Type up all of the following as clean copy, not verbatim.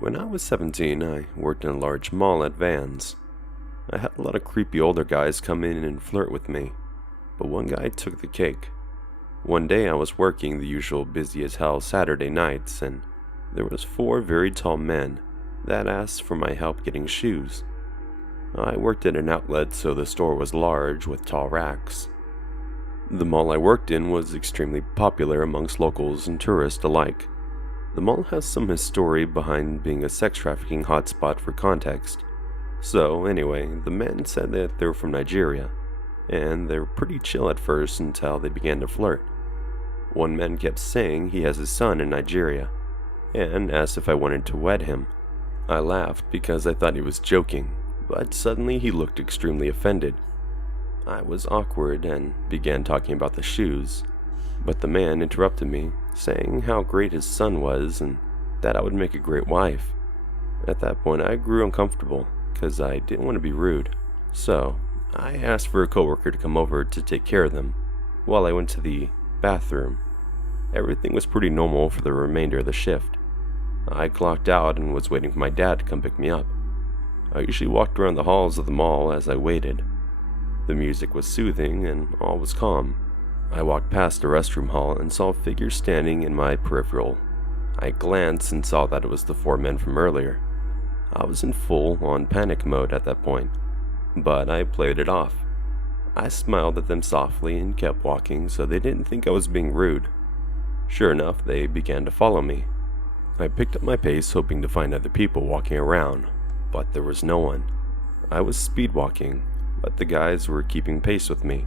When I was 17, I worked in a large mall at Vans. I had a lot of creepy older guys come in and flirt with me, but one guy took the cake. One day I was working the usual busy as hell Saturday nights, and there was 4 very tall men that asked for my help getting shoes. I worked at an outlet, so the store was large with tall racks. The mall I worked in was extremely popular amongst locals and tourists alike. The mall has some history behind being a sex trafficking hotspot for context. So anyway, the men said that they were from Nigeria, and they were pretty chill at first until they began to flirt. One man kept saying he has his son in Nigeria, and asked if I wanted to wed him. I laughed because I thought he was joking, but suddenly he looked extremely offended. I was awkward and began talking about the shoes, but the man interrupted me, saying how great his son was and that I would make a great wife. At that point I grew uncomfortable because I didn't want to be rude, so I asked for a coworker to come over to take care of them while I went to the bathroom. Everything was pretty normal for the remainder of the shift. I clocked out and was waiting for my dad to come pick me up. I usually walked around the halls of the mall as I waited. The music was soothing and all was calm. I walked past the restroom hall and saw a figure standing in my peripheral. I glanced and saw that it was the 4 men from earlier. I was in full-on panic mode at that point, but I played it off. I smiled at them softly and kept walking so they didn't think I was being rude. Sure enough, they began to follow me. I picked up my pace hoping to find other people walking around, but there was no one. I was speed walking, but the guys were keeping pace with me.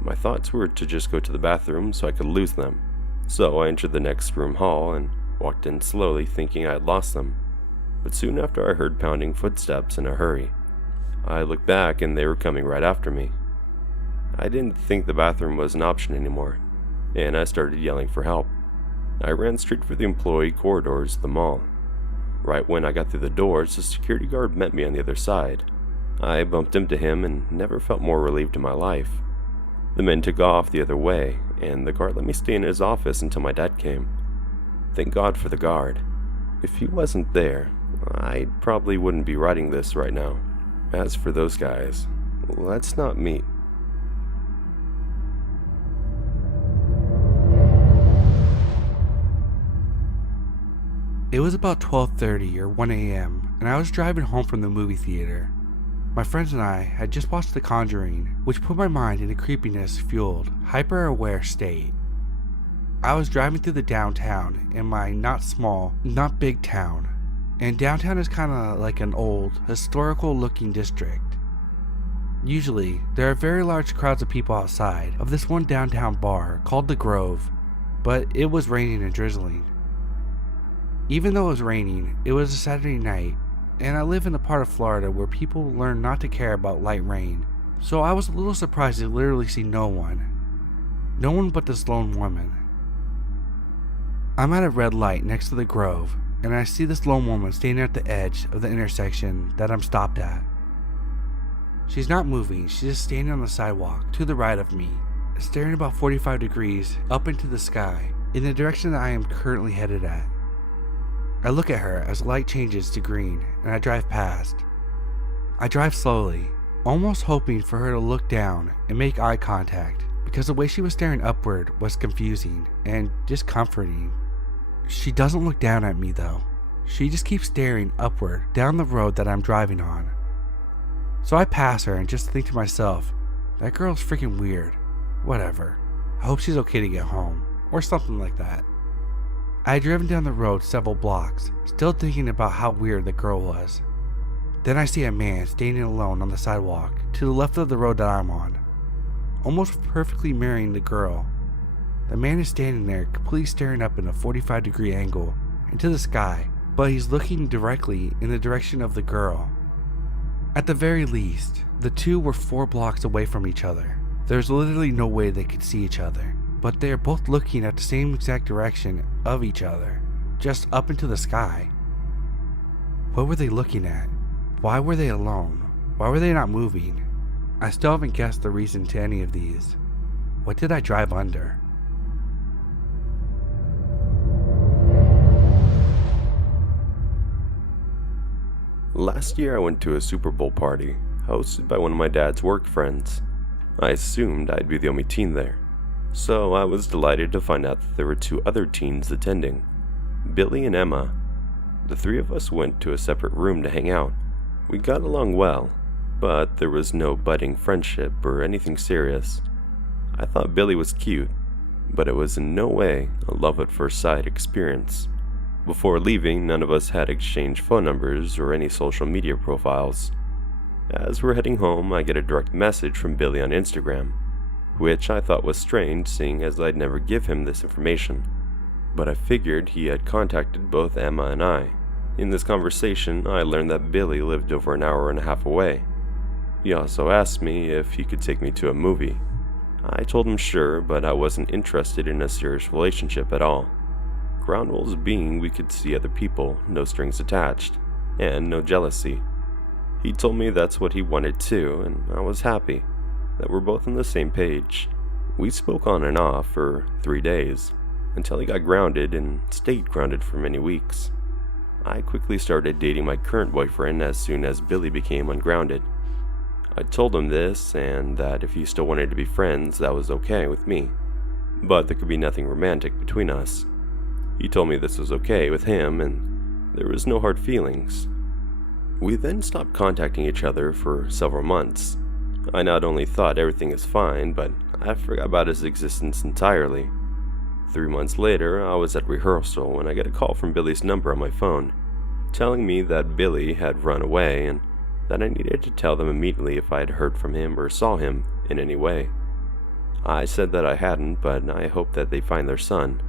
My thoughts were to just go to the bathroom so I could lose them, so I entered the next room hall and walked in slowly thinking I had lost them, but soon after I heard pounding footsteps in a hurry. I looked back and they were coming right after me. I didn't think the bathroom was an option anymore, and I started yelling for help. I ran straight for the employee corridors of the mall. Right when I got through the doors, the security guard met me on the other side. I bumped into him and never felt more relieved in my life. The men took off the other way, and the guard let me stay in his office until my dad came. Thank God for the guard. If he wasn't there, I probably wouldn't be writing this right now. As for those guys, let's not meet. It was about 12:30 or 1 a.m., and I was driving home from the movie theater. My friends and I had just watched The Conjuring, which put my mind in a creepiness-fueled, hyper-aware state. I was driving through the downtown in my not small, not big town, and downtown is kinda like an old, historical-looking district. Usually, there are very large crowds of people outside of this one downtown bar called The Grove, but it was raining and drizzling. Even though it was raining, it was a Saturday night, and I live in a part of Florida where people learn not to care about light rain, so I was a little surprised to literally see no one. No one but this lone woman. I'm at a red light next to the Grove, and I see this lone woman standing at the edge of the intersection that I'm stopped at. She's not moving, she's just standing on the sidewalk to the right of me, staring about 45 degrees up into the sky, in the direction that I am currently headed at. I look at her as the light changes to green and I drive past. I drive slowly, almost hoping for her to look down and make eye contact because the way she was staring upward was confusing and discomforting. She doesn't look down at me though. She just keeps staring upward down the road that I'm driving on. So I pass her and just think to myself, that girl's freaking weird. Whatever. I hope she's okay to get home, or something like that. I had driven down the road several blocks, still thinking about how weird the girl was. Then I see a man standing alone on the sidewalk to the left of the road that I'm on, almost perfectly mirroring the girl. The man is standing there completely staring up in a 45-degree angle into the sky, but he's looking directly in the direction of the girl. At the very least, the two were 4 blocks away from each other. There's literally no way they could see each other, but they are both looking at the same exact direction of each other, just up into the sky. What were they looking at? Why were they alone? Why were they not moving? I still haven't guessed the reason to any of these. What did I drive under? Last year I went to a Super Bowl party, hosted by one of my dad's work friends. I assumed I'd be the only teen there, so I was delighted to find out that there were two other teens attending, Billy and Emma. The three of us went to a separate room to hang out. We got along well, but there was no budding friendship or anything serious. I thought Billy was cute, but it was in no way a love at first sight experience. Before leaving, none of us had exchanged phone numbers or any social media profiles. As we're heading home, I get a direct message from Billy on Instagram, which I thought was strange seeing as I'd never give him this information. But I figured he had contacted both Emma and I. In this conversation, I learned that Billy lived over an hour and a half away. He also asked me if he could take me to a movie. I told him sure, but I wasn't interested in a serious relationship at all. Ground rules being we could see other people, no strings attached, and no jealousy. He told me that's what he wanted too, and I was happy that we're both on the same page. We spoke on and off for 3 days, until he got grounded and stayed grounded for many weeks. I quickly started dating my current boyfriend as soon as Billy became ungrounded. I told him this and that if he still wanted to be friends, that was okay with me, but there could be nothing romantic between us. He told me this was okay with him and there was no hard feelings. We then stopped contacting each other for several months. I not only thought everything is fine, but I forgot about his existence entirely. 3 months later, I was at rehearsal when I get a call from Billy's number on my phone, telling me that Billy had run away and that I needed to tell them immediately if I had heard from him or saw him in any way. I said that I hadn't, but I hoped that they find their son.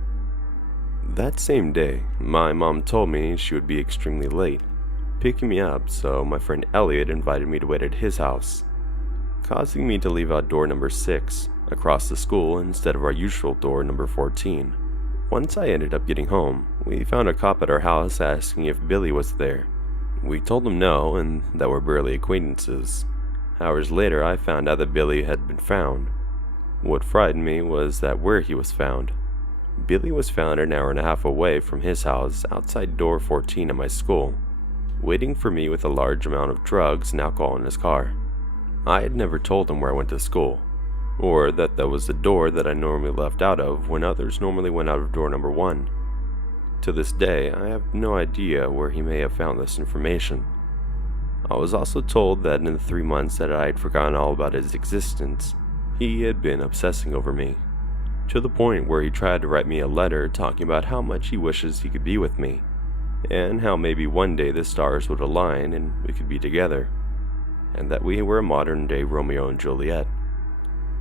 That same day, my mom told me she would be extremely late, picking me up, so my friend Elliot invited me to wait at his house, causing me to leave out door number 6 across the school instead of our usual door number 14. Once I ended up getting home, we found a cop at our house asking if Billy was there. We told him no and that we're barely acquaintances. Hours later, I found out that Billy had been found. What frightened me was that where he was found. Billy was found an hour and a half away from his house outside door 14 at my school, waiting for me with a large amount of drugs and alcohol in his car. I had never told him where I went to school, or that was the door that I normally left out of when others normally went out of door number 1. To this day, I have no idea where he may have found this information. I was also told that in the 3 months that I had forgotten all about his existence, he had been obsessing over me, to the point where he tried to write me a letter talking about how much he wishes he could be with me, and how maybe one day the stars would align and we could be together, and that we were a modern-day Romeo and Juliet.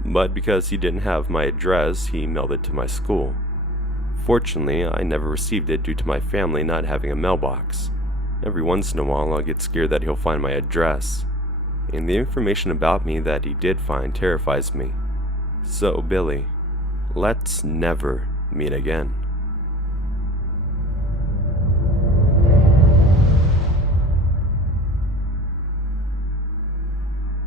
But because he didn't have my address, he mailed it to my school. Fortunately, I never received it due to my family not having a mailbox. Every once in a while, I'll get scared that he'll find my address, and the information about me that he did find terrifies me. So, Billy, let's never meet again.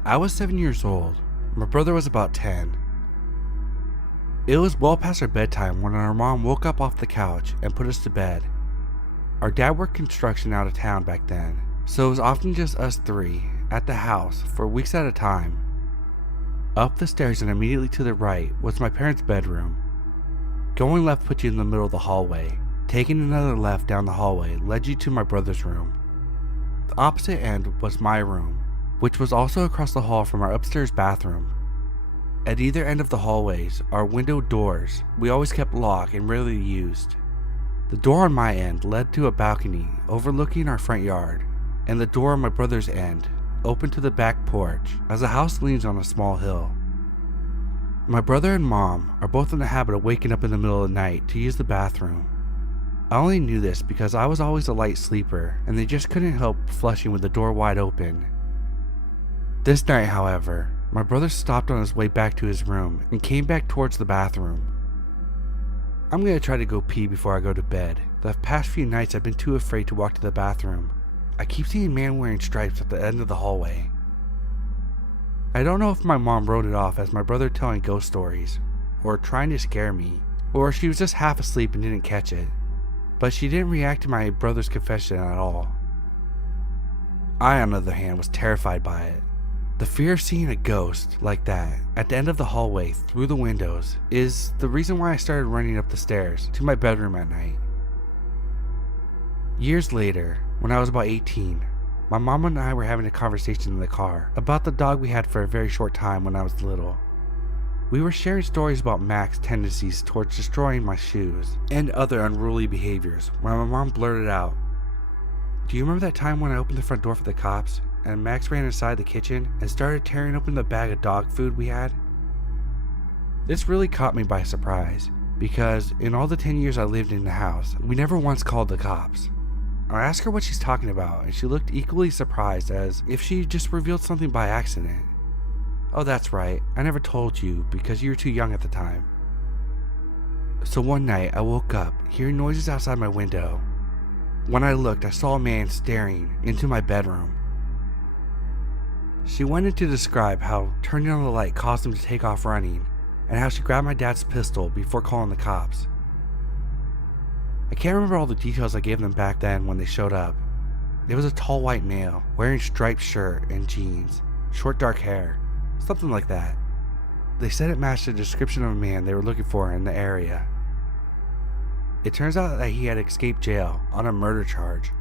I was 7 years old. My brother was about 10. It was well past our bedtime when our mom woke up off the couch and put us to bed. Our dad worked construction out of town back then, so it was often just us three at the house for weeks at a time. Up the stairs and immediately to the right was my parents' bedroom. Going left put you in the middle of the hallway. Taking another left down the hallway led you to my brother's room. The opposite end was my room, which was also across the hall from our upstairs bathroom. At either end of the hallways are window doors we always kept locked and rarely used. The door on my end led to a balcony overlooking our front yard, and the door on my brother's end opened to the back porch as the house leans on a small hill. My brother and mom are both in the habit of waking up in the middle of the night to use the bathroom. I only knew this because I was always a light sleeper and they just couldn't help flushing with the door wide open. This night, however, my brother stopped on his way back to his room and came back towards the bathroom. I'm gonna try to go pee before I go to bed. The past few nights I've been too afraid to walk to the bathroom. I keep seeing a man wearing stripes at the end of the hallway. I don't know if my mom wrote it off as my brother telling ghost stories, or trying to scare me, or she was just half asleep and didn't catch it, but she didn't react to my brother's confession at all. I, on the other hand, was terrified by it. The fear of seeing a ghost like that at the end of the hallway through the windows is the reason why I started running up the stairs to my bedroom at night. Years later, when I was about 18, my mom and I were having a conversation in the car about the dog we had for a very short time when I was little. We were sharing stories about Mac's tendencies towards destroying my shoes and other unruly behaviors when my mom blurted out, "Do you remember that time when I opened the front door for the cops and Max ran inside the kitchen and started tearing open the bag of dog food we had?" This really caught me by surprise because in all the 10 years I lived in the house, we never once called the cops. I asked her what she's talking about and she looked equally surprised as if she just revealed something by accident. "Oh, that's right, I never told you because you were too young at the time." So one night I woke up hearing noises outside my window. When I looked, I saw a man staring into my bedroom. She went in to describe how turning on the light caused him to take off running and how she grabbed my dad's pistol before calling the cops. I can't remember all the details I gave them back then when they showed up. It was a tall white male wearing a striped shirt and jeans, short dark hair, something like that. They said it matched the description of a man they were looking for in the area. It turns out that he had escaped jail on a murder charge.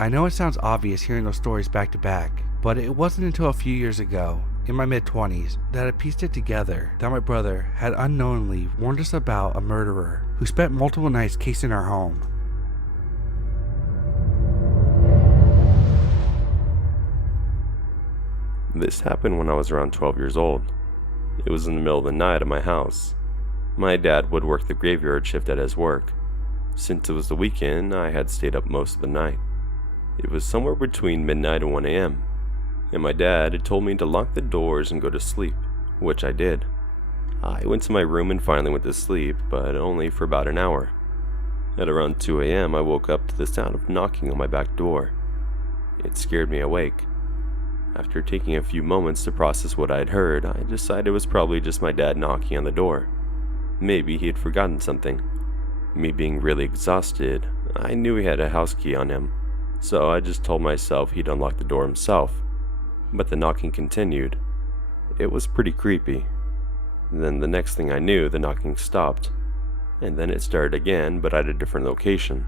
I know it sounds obvious hearing those stories back to back, but it wasn't until a few years ago, in my mid-20s, that I pieced it together that my brother had unknowingly warned us about a murderer who spent multiple nights casing our home. This happened when I was around 12 years old. It was in the middle of the night at my house. My dad would work the graveyard shift at his work. Since it was the weekend, I had stayed up most of the night. It was somewhere between midnight and 1 a.m., and my dad had told me to lock the doors and go to sleep, which I did. I went to my room and finally went to sleep, but only for about an hour. At around 2 a.m., I woke up to the sound of knocking on my back door. It scared me awake. After taking a few moments to process what I had heard, I decided it was probably just my dad knocking on the door. Maybe he had forgotten something. Me being really exhausted, I knew he had a house key on him, so I just told myself he'd unlock the door himself. But the knocking continued. It was pretty creepy. Then the next thing I knew, the knocking stopped, and then it started again, but at a different location.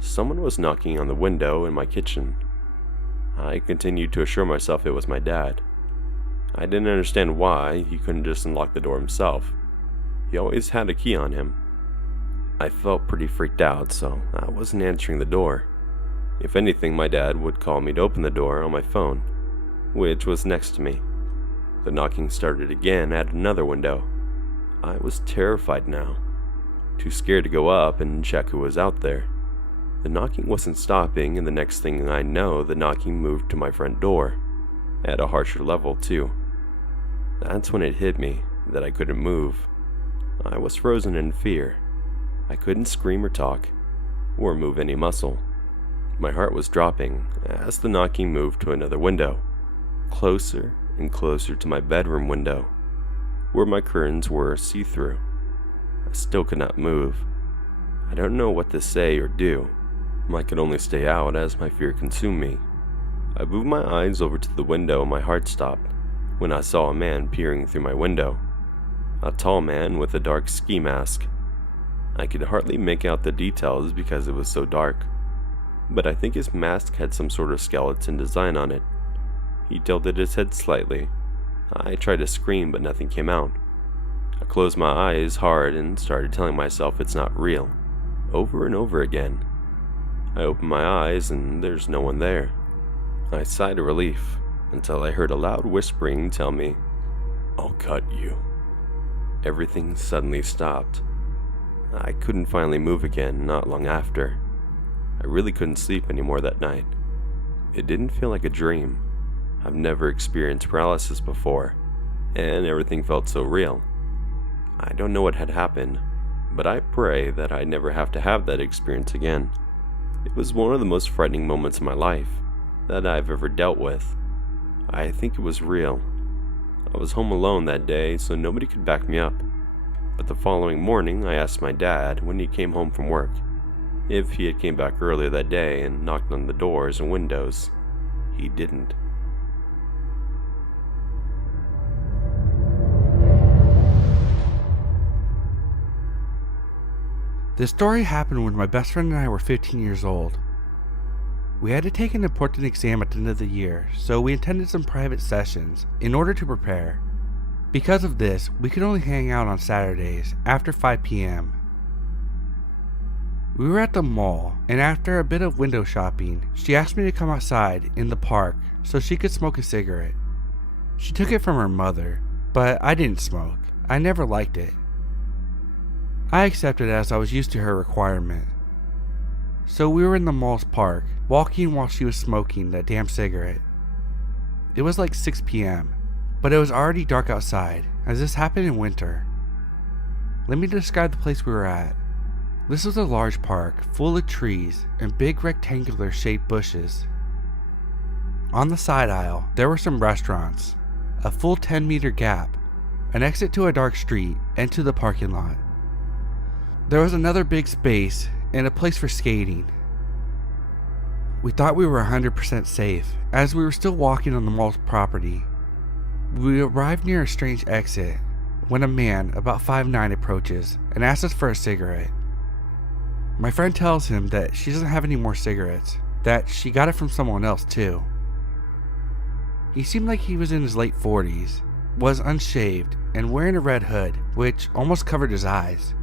Someone was knocking on the window in my kitchen. I continued to assure myself it was my dad. I didn't understand why he couldn't just unlock the door himself. He always had a key on him. I felt pretty freaked out, so I wasn't answering the door. If anything, my dad would call me to open the door on my phone, which was next to me. The knocking started again at another window. I was terrified now, too scared to go up and check who was out there. The knocking wasn't stopping, and the next thing I know, the knocking moved to my front door, at a harsher level too. That's when it hit me that I couldn't move. I was frozen in fear. I couldn't scream or talk, or move any muscle. My heart was dropping as the knocking moved to another window, closer and closer to my bedroom window, where my curtains were see-through. I still could not move. I don't know what to say or do. I could only stay out as my fear consumed me. I moved my eyes over to the window and my heart stopped when I saw a man peering through my window. A tall man with a dark ski mask. I could hardly make out the details because it was so dark, but I think his mask had some sort of skeleton design on it. He tilted his head slightly. I tried to scream, but nothing came out. I closed my eyes hard and started telling myself it's not real, over and over again. I opened my eyes and there's no one there. I sighed a relief until I heard a loud whispering tell me, "I'll cut you." Everything suddenly stopped. I couldn't finally move again not long after. I really couldn't sleep anymore that night. It didn't feel like a dream. I've never experienced paralysis before, and everything felt so real. I don't know what had happened, but I pray that I never have to have that experience again. It was one of the most frightening moments in my life that I've ever dealt with. I think it was real. I was home alone that day, so nobody could back me up. But the following morning, I asked my dad when he came home from work if he had came back earlier that day and knocked on the doors and windows. he didn't. This story happened when my best friend and I were 15 years old. We had to take an important exam at the end of the year, so we attended some private sessions in order to prepare. Because of this, we could only hang out on Saturdays after 5 p.m. We were at the mall, and after a bit of window shopping, she asked me to come outside in the park so she could smoke a cigarette. She took it from her mother, but I didn't smoke. I never liked it. I accepted as I was used to her requirement. So we were in the mall's park, walking while she was smoking that damn cigarette. It was like 6 p.m., but it was already dark outside, as this happened in winter. Let me describe the place we were at. This was a large park full of trees and big rectangular shaped bushes. On the side aisle, there were some restaurants, a full 10-meter gap, an exit to a dark street, and to the parking lot. There was another big space and a place for skating. We thought we were 100% safe as we were still walking on the mall's property. We arrived near a strange exit when a man about 5'9" approaches and asks us for a cigarette. My friend tells him that she doesn't have any more cigarettes, that she got it from someone else too. He seemed like he was in his late 40s, was unshaved, and wearing a red hood, which almost covered his eyes.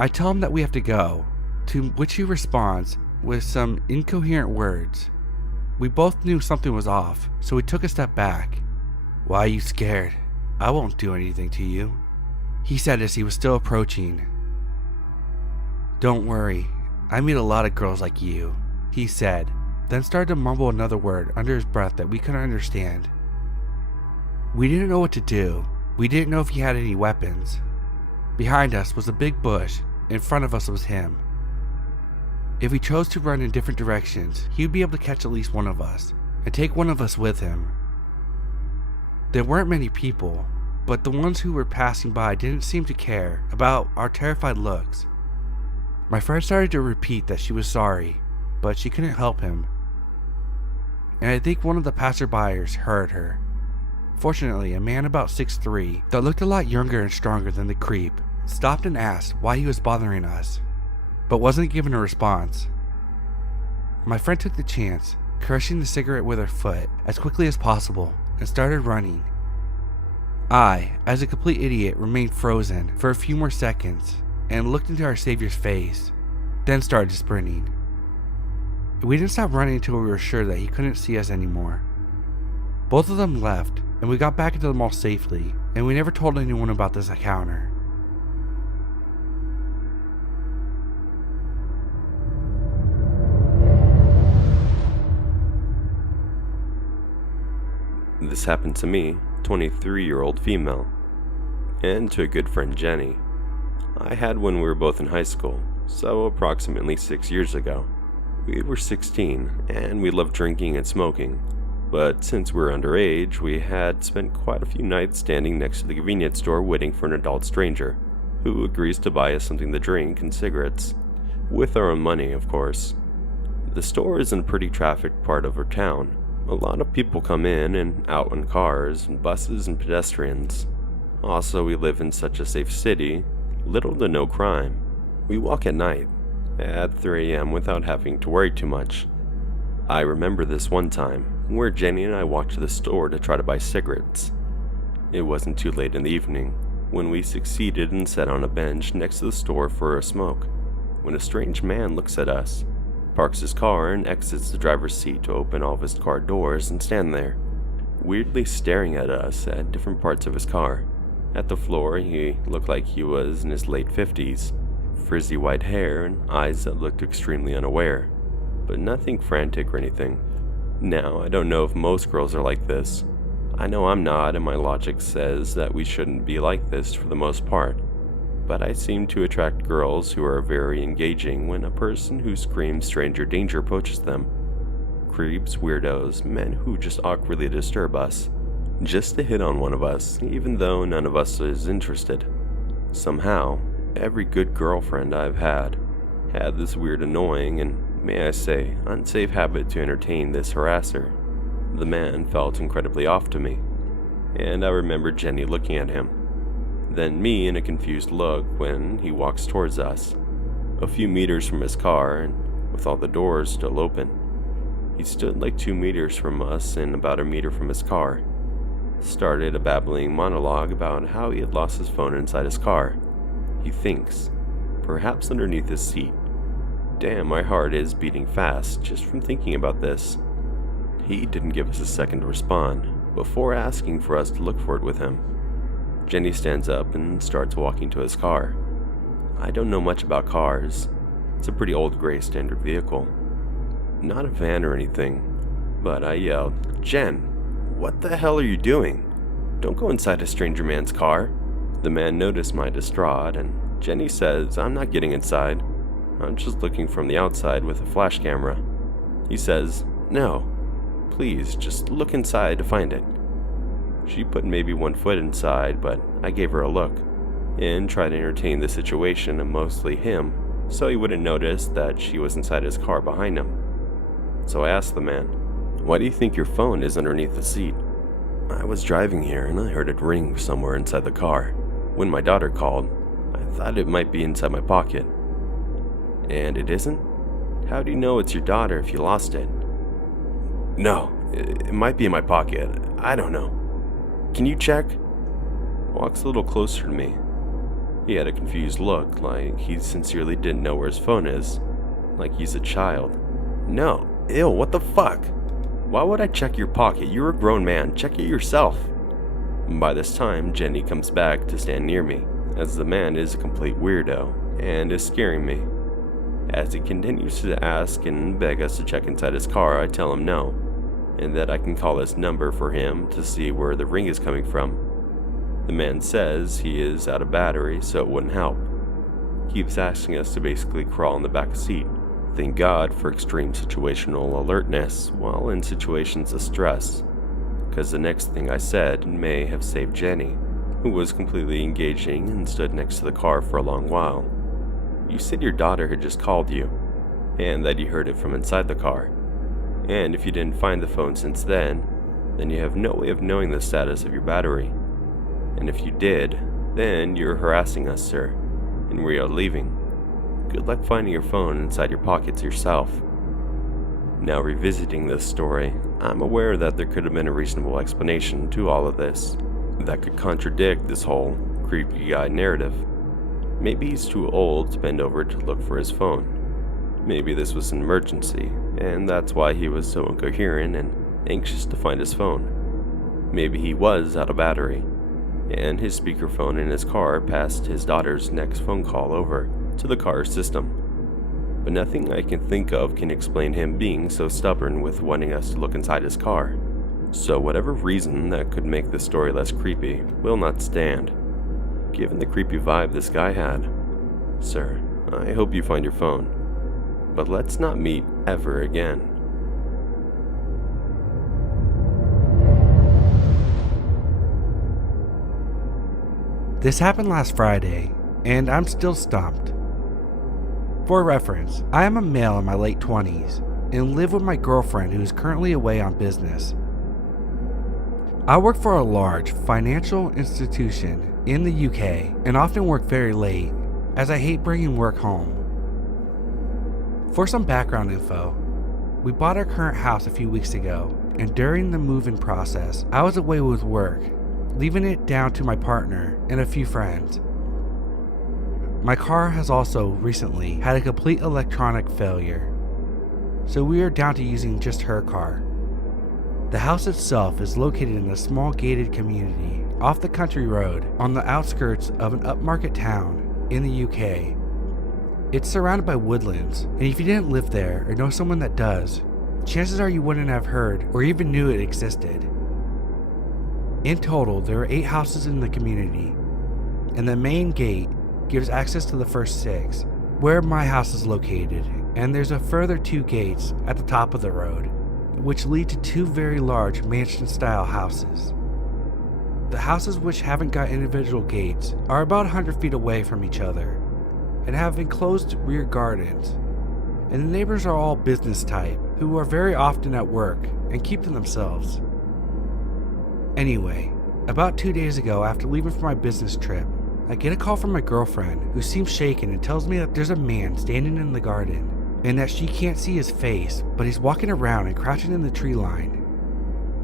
I tell him that we have to go, to which he responds with some incoherent words. We both knew something was off, so we took a step back. "Why are you scared? I won't do anything to you," he said as he was still approaching. "Don't worry, I meet a lot of girls like you," he said, then started to mumble another word under his breath that we couldn't understand. We didn't know what to do. We didn't know if he had any weapons. Behind us was a big bush. In front of us was him. If he chose to run in different directions, he would be able to catch at least one of us and take one of us with him. There weren't many people, but the ones who were passing by didn't seem to care about our terrified looks. My friend started to repeat that she was sorry, but she couldn't help him. And I think one of the passerbyers heard her. Fortunately, a man about 6'3" that looked a lot younger and stronger than the creep stopped and asked why he was bothering us, but wasn't given a response. My friend took the chance, crushing the cigarette with her foot as quickly as possible, and started running. I, as a complete idiot, remained frozen for a few more seconds and looked into our savior's face, then started sprinting. We didn't stop running until we were sure that he couldn't see us anymore. Both of them left, and we got back into the mall safely, and we never told anyone about this encounter. This happened to me, 23-year-old female, and to a good friend Jenny. I had when we were both in high school, so approximately 6 years ago. We were 16, and we loved drinking and smoking, but since we were underage, we had spent quite a few nights standing next to the convenience store waiting for an adult stranger, who agrees to buy us something to drink and cigarettes, with our own money, of course. The store is in a pretty trafficked part of our town. A lot of people come in and out in cars, and buses, and pedestrians. Also, we live in such a safe city, little to no crime. We walk at night, at 3 a.m. without having to worry too much. I remember this one time, where Jenny and I walked to the store to try to buy cigarettes. It wasn't too late in the evening, when we succeeded and sat on a bench next to the store for a smoke, when a strange man looks at us, parks his car and exits the driver's seat to open all of his car doors and stand there, weirdly staring at us at different parts of his car. At the floor, he looked like he was in his late 50s, frizzy white hair and eyes that looked extremely unaware, but nothing frantic or anything. Now, I don't know if most girls are like this. I know I'm not, and my logic says that we shouldn't be like this for the most part. But I seem to attract girls who are very engaging when a person who screams stranger danger approaches them. Creeps, weirdos, men who just awkwardly disturb us, just to hit on one of us, even though none of us is interested. Somehow, every good girlfriend I've had this weird, annoying, and may I say, unsafe habit to entertain this harasser. The man felt incredibly off to me, and I remember Jenny looking at him, then me in a confused look when he walks towards us, a few meters from his car and with all the doors still open. He stood like 2 meters from us and about a meter from his car. Started a babbling monologue about how he had lost his phone inside his car. He thinks, perhaps underneath his seat. Damn, my heart is beating fast just from thinking about this. He didn't give us a second to respond before asking for us to look for it with him. Jenny stands up and starts walking to his car. I don't know much about cars. It's a pretty old gray standard vehicle. Not a van or anything, but I yelled, "Jen, what the hell are you doing? Don't go inside a stranger man's car." The man noticed my distraught, and Jenny says, "I'm not getting inside. I'm just looking from the outside with a flash camera." He says, "No, please just look inside to find it." She put maybe 1 foot inside, but I gave her a look and tried to entertain the situation and mostly him so he wouldn't notice that she was inside his car behind him. So I asked the man, "Why do you think your phone is underneath the seat?" "I was driving here and I heard it ring somewhere inside the car. When my daughter called, I thought it might be inside my pocket." "And it isn't? How do you know it's your daughter if you lost it?" "No, it might be in my pocket. I don't know. Can you check?" Walks a little closer to me. He had a confused look, like he sincerely didn't know where his phone is, like he's a child. "No, ew, what the fuck? Why would I check your pocket? You're a grown man, check it yourself." By this time, Jenny comes back to stand near me, as the man is a complete weirdo and is scaring me. As he continues to ask and beg us to check inside his car, I tell him no, and that I can call his number for him to see where the ring is coming from. The man says he is out of battery, so it wouldn't help. Keeps asking us to basically crawl in the back seat. Thank God for extreme situational alertness while in situations of stress, because the next thing I said may have saved Jenny, who was completely engaging and stood next to the car for a long while. "You said your daughter had just called you, and that you heard it from inside the car. And if you didn't find the phone since then you have no way of knowing the status of your battery. And if you did, then you're harassing us, sir, and we are leaving. Good luck finding your phone inside your pockets yourself." Now revisiting this story, I'm aware that there could have been a reasonable explanation to all of this that could contradict this whole creepy guy narrative. Maybe he's too old to bend over to look for his phone. Maybe this was an emergency, and that's why he was so incoherent and anxious to find his phone. Maybe he was out of battery, and his speakerphone in his car passed his daughter's next phone call over to the car's system. But nothing I can think of can explain him being so stubborn with wanting us to look inside his car. So whatever reason that could make this story less creepy will not stand, given the creepy vibe this guy had. Sir, I hope you find your phone, but let's not meet ever again. This happened last Friday, and I'm still stumped. For reference, I am a male in my late 20s and live with my girlfriend who is currently away on business. I work for a large financial institution in the UK and often work very late, as I hate bringing work home. For some background info, we bought our current house a few weeks ago, and during the move-in process, I was away with work, leaving it down to my partner and a few friends. My car has also recently had a complete electronic failure, so we are down to using just her car. The house itself is located in a small gated community off the country road on the outskirts of an upmarket town in the UK. It's surrounded by woodlands, and if you didn't live there or know someone that does, chances are you wouldn't have heard or even knew it existed. In total, there are 8 houses in the community, and the main gate gives access to the first 6, where my house is located, and there's a further 2 gates at the top of the road, which lead to 2 very large mansion-style houses. The houses, which haven't got individual gates, are about 100 feet away from each other, and have enclosed rear gardens, and the neighbors are all business type, who are very often at work and keep to themselves. Anyway, about 2 days ago, after leaving for my business trip, I get a call from my girlfriend who seems shaken and tells me that there's a man standing in the garden and that she can't see his face, but he's walking around and crouching in the tree line.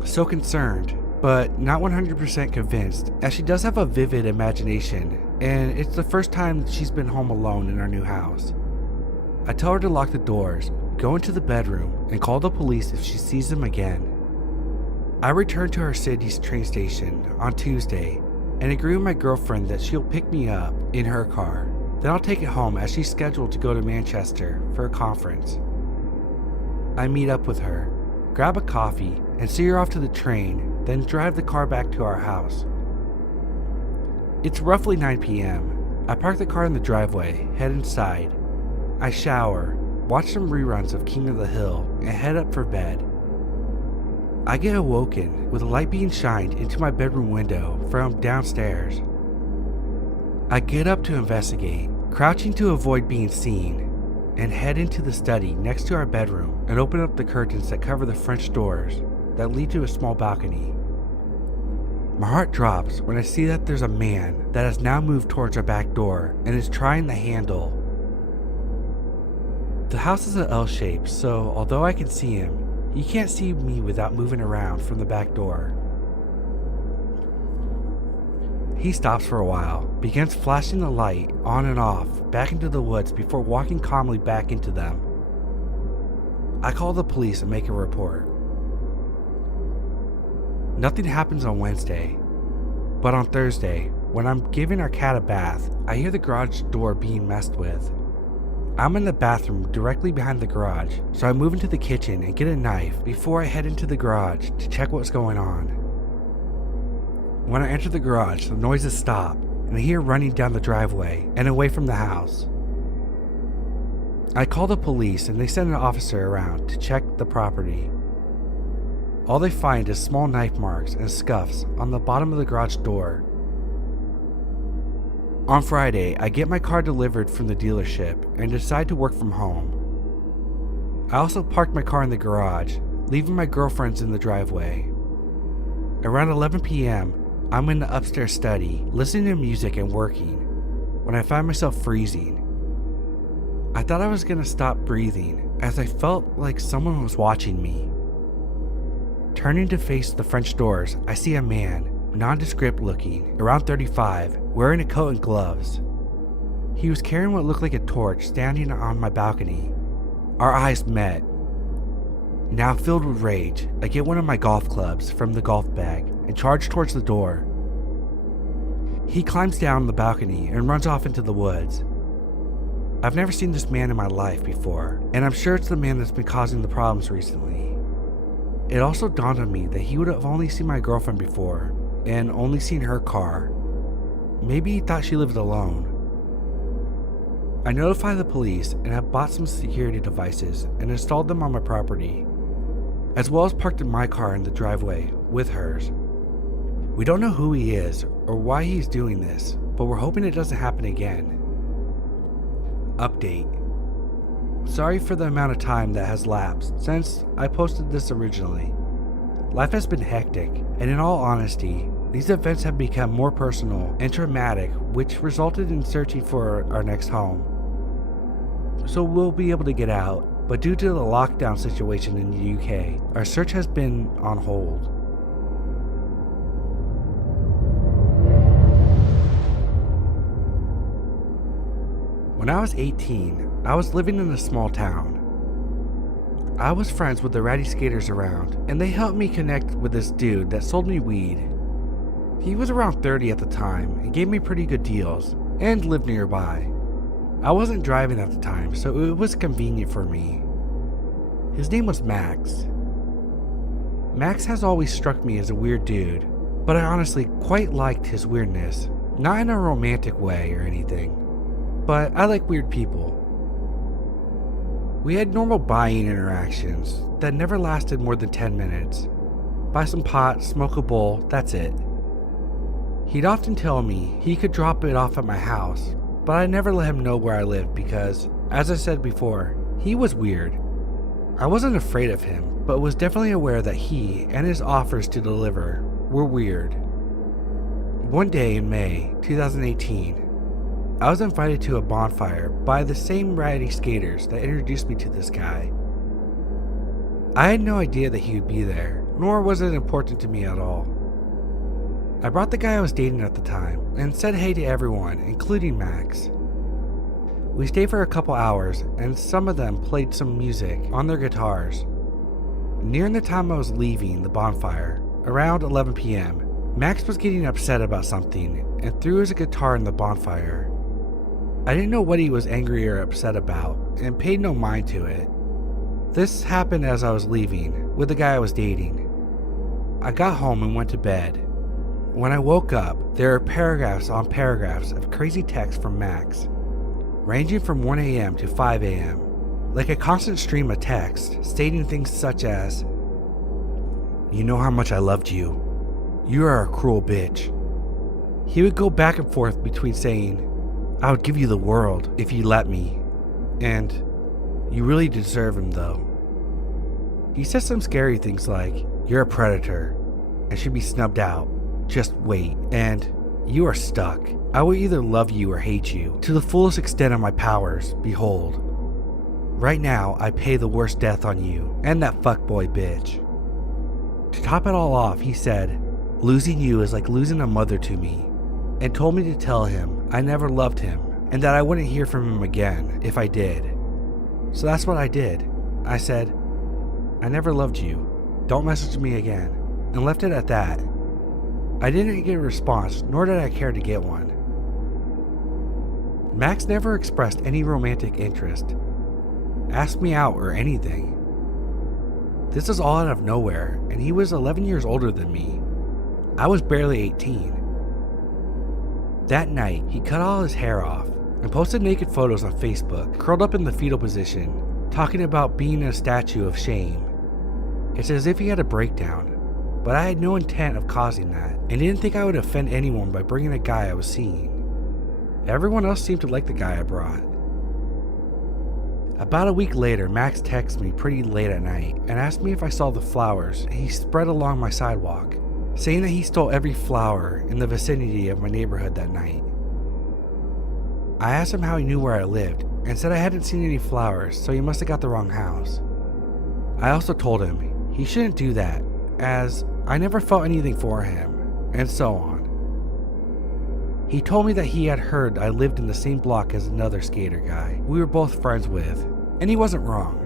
So concerned, but not 100% convinced, as she does have a vivid imagination, and it's the first time that she's been home alone in our new house. I tell her to lock the doors, go into the bedroom, and call the police if she sees him again. I return to our city's train station on Tuesday and agree with my girlfriend that she'll pick me up in her car. Then I'll take it home as she's scheduled to go to Manchester for a conference. I meet up with her, grab a coffee, and see her off to the train, then drive the car back to our house. It's roughly 9 p.m. I park the car in the driveway, head inside. I shower, watch some reruns of King of the Hill, and head up for bed. I get awoken with a light being shined into my bedroom window from downstairs. I get up to investigate, crouching to avoid being seen, and head into the study next to our bedroom and open up the curtains that cover the French doors that lead to a small balcony. My heart drops when I see that there's a man that has now moved towards our back door and is trying the handle. The house is an L shape, so although I can see him, he can't see me without moving around from the back door. He stops for a while, begins flashing the light on and off back into the woods before walking calmly back into them. I call the police and make a report. Nothing happens on Wednesday, but on Thursday, when I'm giving our cat a bath, I hear the garage door being messed with. I'm in the bathroom directly behind the garage, so I move into the kitchen and get a knife before I head into the garage to check what's going on. When I enter the garage, the noises stop, and I hear running down the driveway and away from the house. I call the police and they send an officer around to check the property. All they find is small knife marks and scuffs on the bottom of the garage door. On Friday, I get my car delivered from the dealership and decide to work from home. I also park my car in the garage, leaving my girlfriend's in the driveway. Around 11 p.m., I'm in the upstairs study, listening to music and working, when I find myself freezing. I thought I was going to stop breathing as I felt like someone was watching me. Turning to face the French doors, I see a man, nondescript looking, around 35, wearing a coat and gloves. He was carrying what looked like a torch standing on my balcony. Our eyes met. Now filled with rage, I get one of my golf clubs from the golf bag and charge towards the door. He climbs down the balcony and runs off into the woods. I've never seen this man in my life before, and I'm sure it's the man that's been causing the problems recently. It also dawned on me that he would have only seen my girlfriend before, and only seen her car. Maybe he thought she lived alone. I notify the police and have bought some security devices and installed them on my property, as well as parked my car in the driveway with hers. We don't know who he is or why he's doing this, but we're hoping it doesn't happen again. Update. Sorry for the amount of time that has lapsed since I posted this originally. Life has been hectic, and in all honesty, these events have become more personal and traumatic, which resulted in searching for our next home. So we'll be able to get out, but due to the lockdown situation in the UK, our search has been on hold. When I was 18, I was living in a small town. I was friends with the ratty skaters around, and they helped me connect with this dude that sold me weed. He was around 30 at the time and gave me pretty good deals, and lived nearby. I wasn't driving at the time, so it was convenient for me. His name was Max. Max has always struck me as a weird dude, but I honestly quite liked his weirdness. Not in a romantic way or anything, but I like weird people. We had normal buying interactions that never lasted more than 10 minutes. Buy some pot, smoke a bowl, that's it. He'd often tell me he could drop it off at my house, but I never let him know where I lived because, as I said before, He was weird. I wasn't afraid of him, but was definitely aware that he and his offers to deliver were weird. One day in May 2018, I was invited to a bonfire by the same ratty skaters that introduced me to this guy. I had no idea that he would be there, nor was it important to me at all. I brought the guy I was dating at the time and said hey to everyone, including Max. We stayed for a couple hours and some of them played some music on their guitars. Nearing the time I was leaving the bonfire, around 11 p.m., Max was getting upset about something and threw his guitar in the bonfire. I didn't know what he was angry or upset about and paid no mind to it. This happened as I was leaving with the guy I was dating. I got home and went to bed. When I woke up, there were paragraphs on paragraphs of crazy text from Max, ranging from 1 a.m. to 5 a.m., like a constant stream of text stating things such as, "You know how much I loved you. You are a cruel bitch." He would go back and forth between saying, "I would give you the world if you let me," and "You really deserve him though." He said some scary things like, "You're a predator and should be snubbed out. Just wait," and "You are stuck. I will either love you or hate you to the fullest extent of my powers. Behold. Right now, I pay the worst death on you and that fuckboy bitch." To top it all off, he said, "Losing you is like losing a mother to me," and told me to tell him I never loved him and that I wouldn't hear from him again if I did. So that's what I did. I said, "I never loved you. Don't message me again," and left it at that. I didn't get a response, nor did I care to get one. Max never expressed any romantic interest, asked me out or anything. This was all out of nowhere, and he was 11 years older than me. I was barely 18. That night, he cut all his hair off and posted naked photos on Facebook, curled up in the fetal position, talking about being a statue of shame. It's as if he had a breakdown, but I had no intent of causing that, and didn't think I would offend anyone by bringing a guy I was seeing. Everyone else seemed to like the guy I brought. About a week later, Max texted me pretty late at night and asked me if I saw the flowers he spread along my sidewalk, saying that he stole every flower in the vicinity of my neighborhood that night. I asked him how he knew where I lived and said I hadn't seen any flowers, so he must have got the wrong house. I also told him he shouldn't do that, as I never felt anything for him, and so on. He told me that he had heard I lived in the same block as another skater guy we were both friends with, and he wasn't wrong.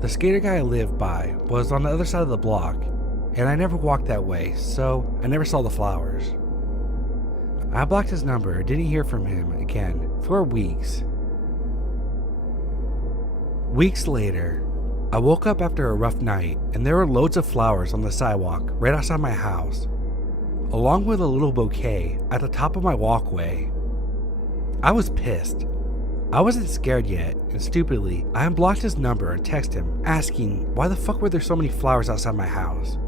The skater guy I lived by was on the other side of the block, and I never walked that way, so I never saw the flowers. I blocked his number and didn't hear from him again for weeks. Weeks later, I woke up after a rough night and there were loads of flowers on the sidewalk right outside my house, along with a little bouquet at the top of my walkway. I was pissed. I wasn't scared yet, and stupidly, I unblocked his number and texted him asking why the fuck were there so many flowers outside my house.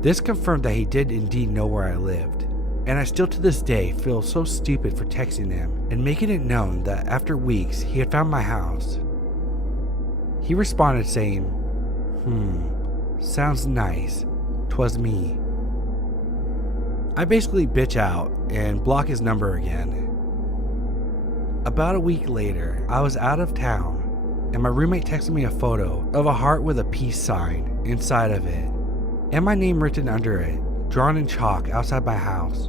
This confirmed that he did indeed know where I lived, and I still to this day feel so stupid for texting him and making it known that after weeks he had found my house. He responded saying, "Sounds nice. 'Twas me." I basically bitch out and block his number again. About a week later, I was out of town and my roommate texted me a photo of a heart with a peace sign inside of it, and my name written under it, drawn in chalk outside my house.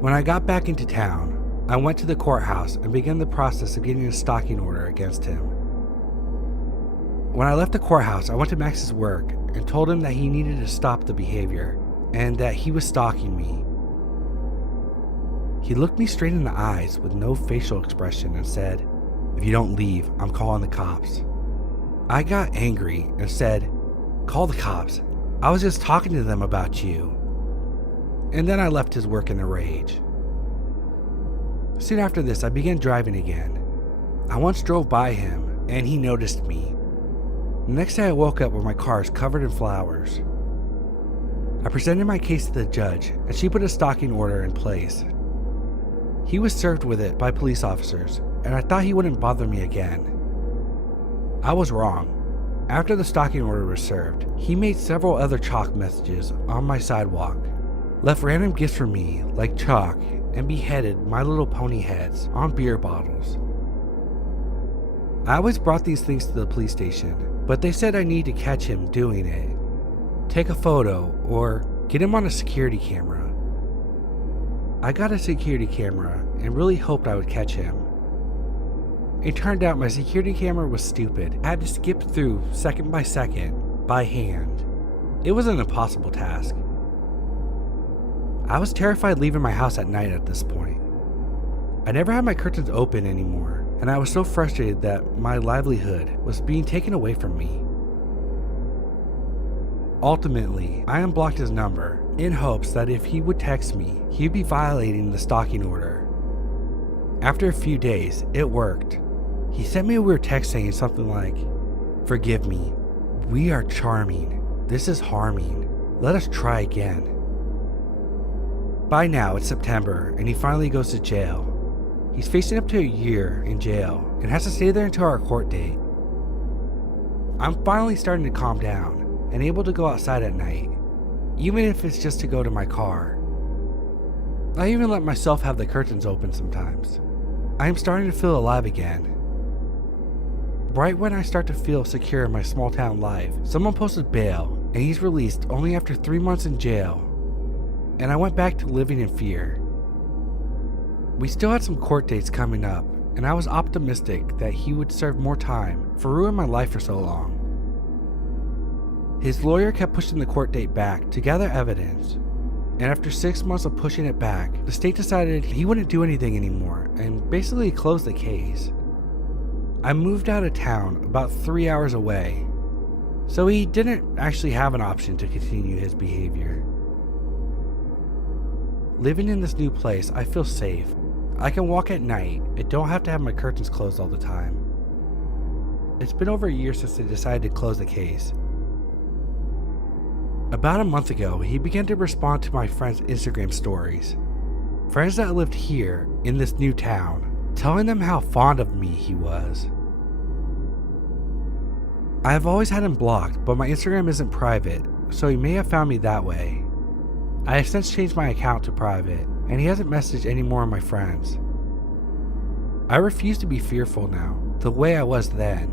When I got back into town, I went to the courthouse and began the process of getting a stalking order against him. When I left the courthouse, I went to Max's work and told him that he needed to stop the behavior and that he was stalking me. He looked me straight in the eyes with no facial expression and said, "If you don't leave, I'm calling the cops." I got angry and said, "Call the cops. I was just talking to them about you." And then I left his work in a rage. Soon after this, I began driving again. I once drove by him and he noticed me. The next day I woke up with my cars covered in flowers. I presented my case to the judge and she put a stalking order in place. He was served with it by police officers, and I thought he wouldn't bother me again. I was wrong. After the stalking order was served, he made several other chalk messages on my sidewalk, left random gifts for me like chalk, and beheaded My Little Pony heads on beer bottles. I always brought these things to the police station, but they said I need to catch him doing it, take a photo, or get him on a security camera. I got a security camera and really hoped I would catch him. It turned out my security camera was stupid. I had to skip through second by second, by hand. It was an impossible task. I was terrified leaving my house at night at this point. I never had my curtains open anymore, and I was so frustrated that my livelihood was being taken away from me. Ultimately, I unblocked his number in hopes that if he would text me, he'd be violating the stalking order. After a few days, it worked. He sent me a weird text saying something like, "Forgive me. We are charming. This is harming. Let us try again." By now, it's September, and he finally goes to jail. He's facing up to a year in jail and has to stay there until our court date. I'm finally starting to calm down and able to go outside at night, even if it's just to go to my car. I even let myself have the curtains open sometimes. I am starting to feel alive again. Right when I start to feel secure in my small town life, someone posted bail and he's released only after 3 months in jail, and I went back to living in fear. We still had some court dates coming up, and I was optimistic that he would serve more time for ruining my life for so long. His lawyer kept pushing the court date back to gather evidence, and after 6 months of pushing it back, the state decided he wouldn't do anything anymore and basically closed the case. I moved out of town about 3 hours away, so he didn't actually have an option to continue his behavior. Living in this new place, I feel safe. I can walk at night and don't have to have my curtains closed all the time. It's been over a year since they decided to close the case. About a month ago, he began to respond to my friends' Instagram stories. Friends that lived here in this new town, telling them how fond of me he was. I have always had him blocked, but my Instagram isn't private, so he may have found me that way. I have since changed my account to private, and he hasn't messaged any more of my friends. I refuse to be fearful now, the way I was then.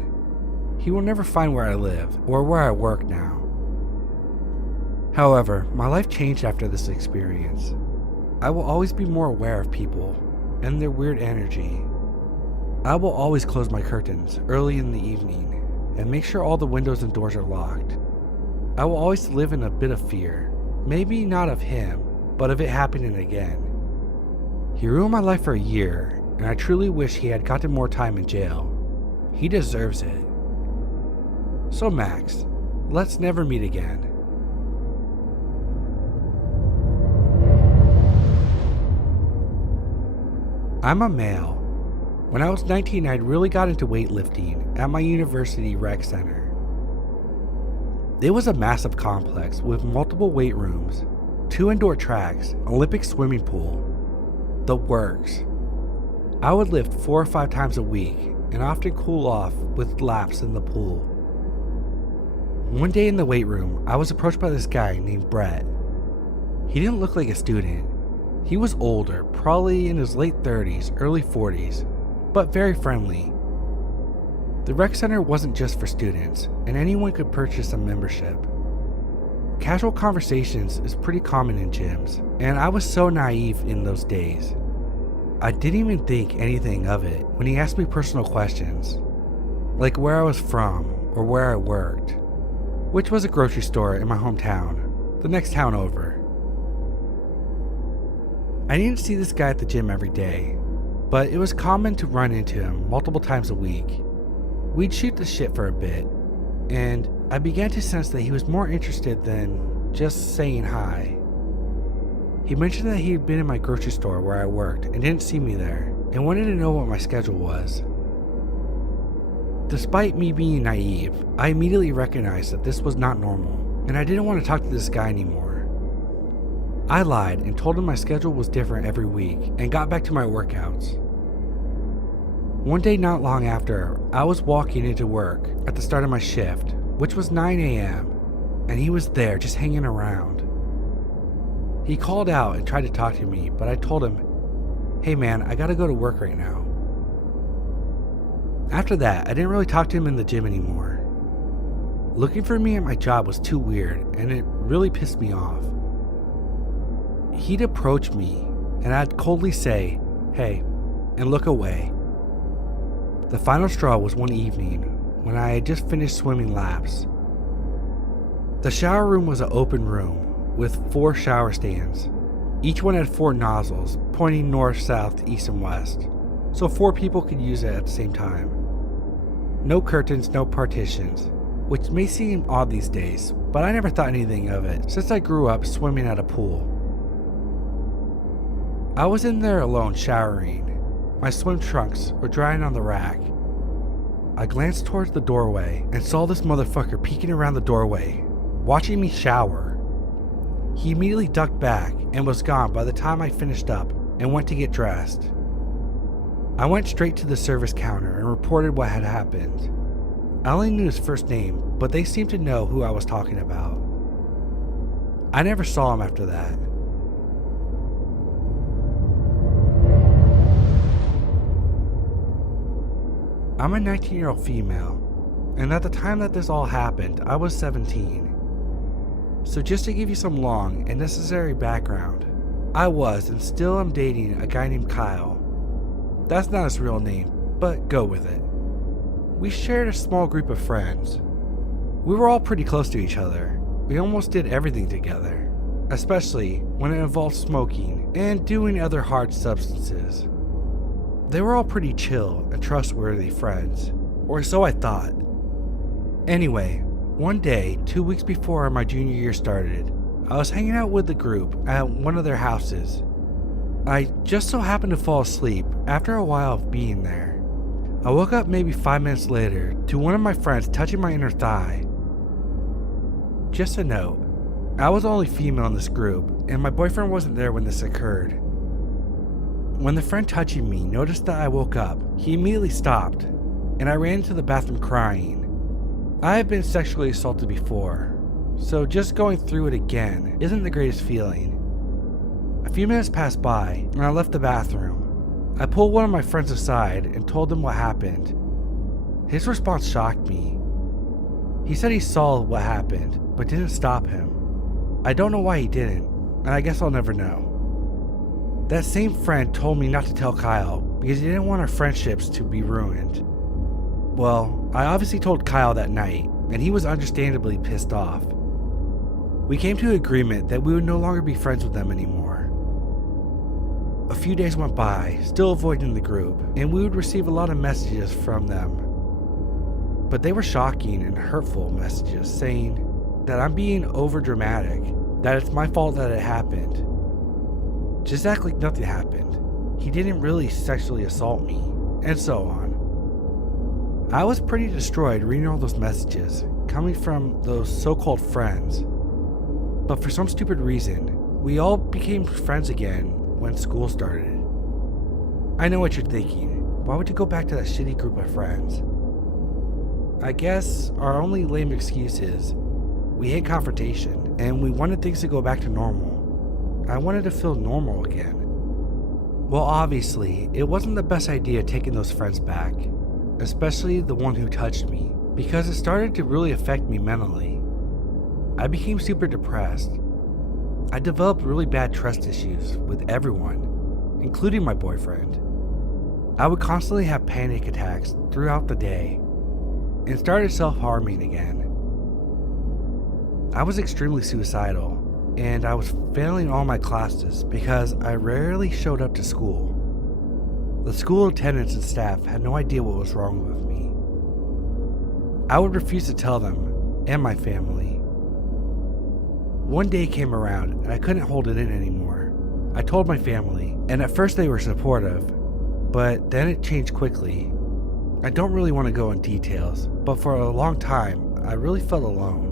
He will never find where I live, or where I work now. However, my life changed after this experience. I will always be more aware of people and their weird energy. I will always close my curtains early in the evening and make sure all the windows and doors are locked. I will always live in a bit of fear, maybe not of him, but of it happening again. He ruined my life for a year, and I truly wish he had gotten more time in jail. He deserves it. So Max, let's never meet again. I'm a male. When I was 19, I really got into weightlifting at my university rec center. It was a massive complex with multiple weight rooms, 2 indoor tracks, Olympic swimming pool, the works. I would lift 4 or 5 times a week and often cool off with laps in the pool. One day in the weight room, I was approached by this guy named Brett. He didn't look like a student. He was older, probably in his late 30s, early 40s, but very friendly. The rec center wasn't just for students, and anyone could purchase a membership. Casual conversations is pretty common in gyms, and I was so naive in those days. I didn't even think anything of it when he asked me personal questions, like where I was from or where I worked, which was a grocery store in my hometown, the next town over. I didn't see this guy at the gym every day, but it was common to run into him multiple times a week. We'd shoot the shit for a bit, and I began to sense that he was more interested than just saying hi. He mentioned that he had been in my grocery store where I worked and didn't see me there, and wanted to know what my schedule was. Despite me being naive, I immediately recognized that this was not normal, and I didn't want to talk to this guy anymore. I lied and told him my schedule was different every week and got back to my workouts. One day not long after, I was walking into work at the start of my shift, which was 9 a.m., and he was there just hanging around. He called out and tried to talk to me, but I told him, "Hey man, I gotta go to work right now." After that, I didn't really talk to him in the gym anymore. Looking for me at my job was too weird, and it really pissed me off. He'd approach me, and I'd coldly say, "Hey," and look away. The final straw was one evening when I had just finished swimming laps. The shower room was an open room with 4 shower stands. Each one had 4 nozzles pointing north, south, east, and west, so 4 people could use it at the same time. No curtains, no partitions, which may seem odd these days, but I never thought anything of it since I grew up swimming at a pool. I was in there alone showering. My swim trunks were drying on the rack. I glanced towards the doorway and saw this motherfucker peeking around the doorway, watching me shower. He immediately ducked back and was gone by the time I finished up and went to get dressed. I went straight to the service counter and reported what had happened. I only knew his first name, but they seemed to know who I was talking about. I never saw him after that. I'm a 19-year-old female, and at the time that this all happened, I was 17. So just to give you some long and necessary background, I was and still am dating a guy named Kyle. That's not his real name, but go with it. We shared a small group of friends. We were all pretty close to each other. We almost did everything together, especially when it involved smoking and doing other hard substances. They were all pretty chill and trustworthy friends, or so I thought. Anyway, one day, 2 weeks before my junior year started, I was hanging out with the group at one of their houses. I just so happened to fall asleep after a while of being there. I woke up maybe 5 minutes later to one of my friends touching my inner thigh. Just a note, I was the only female in this group, and my boyfriend wasn't there when this occurred. When the friend touching me noticed that I woke up, he immediately stopped, and I ran into the bathroom crying. I have been sexually assaulted before, so just going through it again isn't the greatest feeling. A few minutes passed by, and I left the bathroom. I pulled one of my friends aside and told him what happened. His response shocked me. He said he saw what happened, but didn't stop him. I don't know why he didn't, and I guess I'll never know. That same friend told me not to tell Kyle because he didn't want our friendships to be ruined. Well, I obviously told Kyle that night, and he was understandably pissed off. We came to an agreement that we would no longer be friends with them anymore. A few days went by, still avoiding the group, and we would receive a lot of messages from them. But they were shocking and hurtful messages saying that I'm being overdramatic, that it's my fault that it happened. Just act like nothing happened. He didn't really sexually assault me, and so on. I was pretty destroyed reading all those messages coming from those so-called friends. But for some stupid reason, we all became friends again when school started. I know what you're thinking. Why would you go back to that shitty group of friends? I guess our only lame excuse is we hate confrontation and we wanted things to go back to normal. I wanted to feel normal again. Well, obviously, it wasn't the best idea taking those friends back, especially the one who touched me, because it started to really affect me mentally. I became super depressed. I developed really bad trust issues with everyone, including my boyfriend. I would constantly have panic attacks throughout the day and started self-harming again. I was extremely suicidal, and I was failing all my classes because I rarely showed up to school. The school attendants and staff had no idea what was wrong with me. I would refuse to tell them and my family. One day came around and I couldn't hold it in anymore. I told my family, and at first they were supportive, but then it changed quickly. I don't really want to go in details, but for a long time, I really felt alone.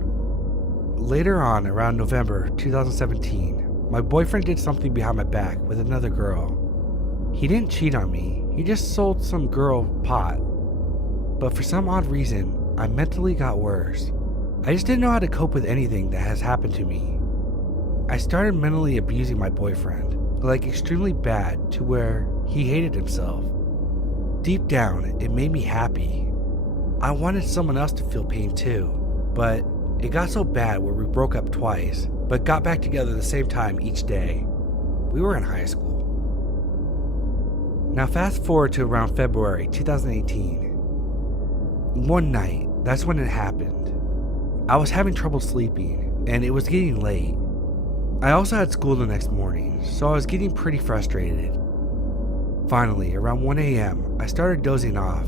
Later on, around November 2017, my boyfriend did something behind my back with another girl. He didn't cheat on me, he just sold some girl pot. But for some odd reason, I mentally got worse. I just didn't know how to cope with anything that has happened to me. I started mentally abusing my boyfriend, like extremely bad to where he hated himself. Deep down, it made me happy. I wanted someone else to feel pain too, but it got so bad where we broke up twice, but got back together the same time each day. We were in high school. Now fast forward to around February 2018. One night, that's when it happened. I was having trouble sleeping, and it was getting late. I also had school the next morning, so I was getting pretty frustrated. Finally, around 1 a.m., I started dozing off.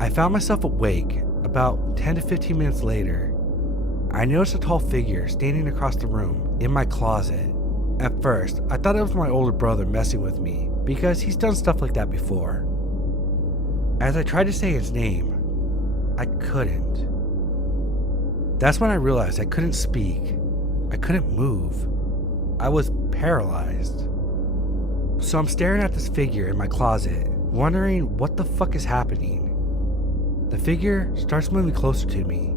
I found myself awake about 10 to 15 minutes later. I noticed a tall figure standing across the room in my closet. At first, I thought it was my older brother messing with me because he's done stuff like that before. As I tried to say his name, I couldn't. That's when I realized I couldn't speak. I couldn't move. I was paralyzed. So I'm staring at this figure in my closet, wondering what the fuck is happening. The figure starts moving closer to me.